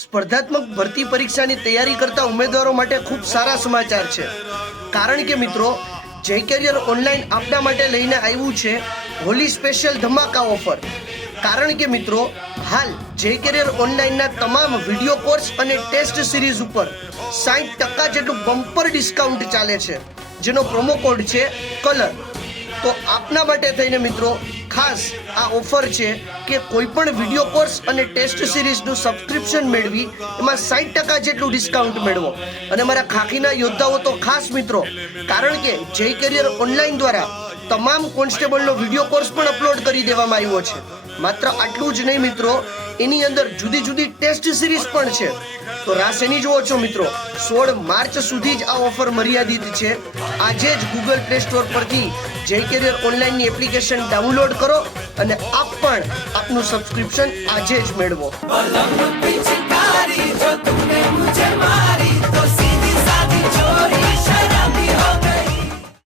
સ્પર્ધાત્મક ભરતી પરીક્ષાની તૈયારી કરતા ઉમેદવારો માટે ખૂબ સારા સમાચાર છે, કારણ કે મિત્રો જય કેરિયર ઓનલાઈન આપના માટે લઈને આવ્યું છે હોલી સ્પેશિયલ ધમાકા ઓફર। કારણ કે મિત્રો હાલ જય કેરિયર ઓનલાઈનના તમામ વિડીયો કોર્સ અને ટેસ્ટ સિરીઝ ઉપર 60% જેટલું બમ્પર ડિસ્કાઉન્ટ ચાલે છે, જેનો પ્રોમો કોડ છે કલર। તો આપના માટે થઈને મિત્રો ખાસ આ ઓફર છે કે કોઈ પણ વિડીયો કોર્સ અને ટેસ્ટ સિરીઝનું સબસ્ક્રિપ્શન મેળવી એમાં 60% જેટલું ડિસ્કાઉન્ટ મેળવો। અને મારા ખાખીના યોદ્ધાઓ તો ખાસ મિત્રો, કારણ કે જય કેરિયર ઓનલાઈન દ્વારા તમામ કોન્સ્ટેબલનો વિડીયો કોર્સ પણ અપલોડ કરી દેવામાં આવ્યો છે। માત્ર આટલું જ નહીં મિત્રો, એની અંદર જુદી જુદી ટેસ્ટ સિરીઝ પણ છે। તો રાહ શેની જુઓ છો મિત્રો, 16 માર્ચ સુધી જ આ ઓફર મર્યાદિત છે। આજે જ ગૂગલ પ્લે સ્ટોર પરથી જય કેરિયર ઓનલાઈનની એપ્લિકેશન ડાઉનલોડ કરો અને આપ પણ આપનું સબસ્ક્રિપ્શન આજે જ મેળવો।